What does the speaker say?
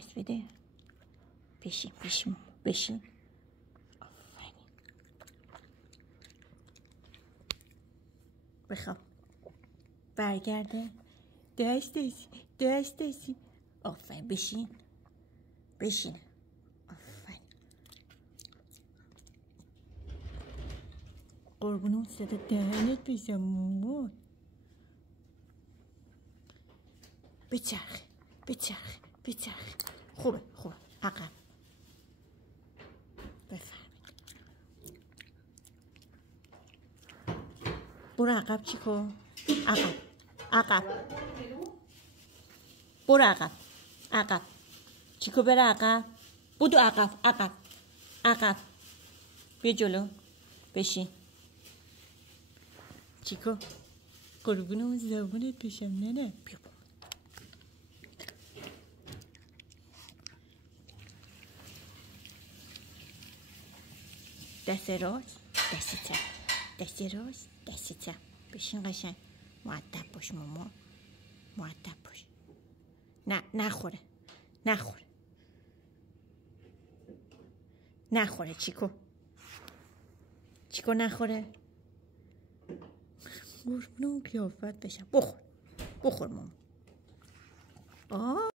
دست بده. بشین بشین بشین. آفرین. بخواب. برگرده. دستی. آفرین. بشین. آفرین. قربون اون صدا دهنت بشم مامان. بچرخ. خوبه. عقب. بفرمایید. برو عقب چیکو. عقب. برو عقب. چیکو بره عقب. بودو عقب. بیا جلو. بشین. چیکو قربون اون زبونت بشم. نه بیا. دست راست دست چپ. بشین قشنگ. مؤدب باش ماما. نه نخوره چیکو نخوره. قربون اون قیافت بشم. بخور ماما.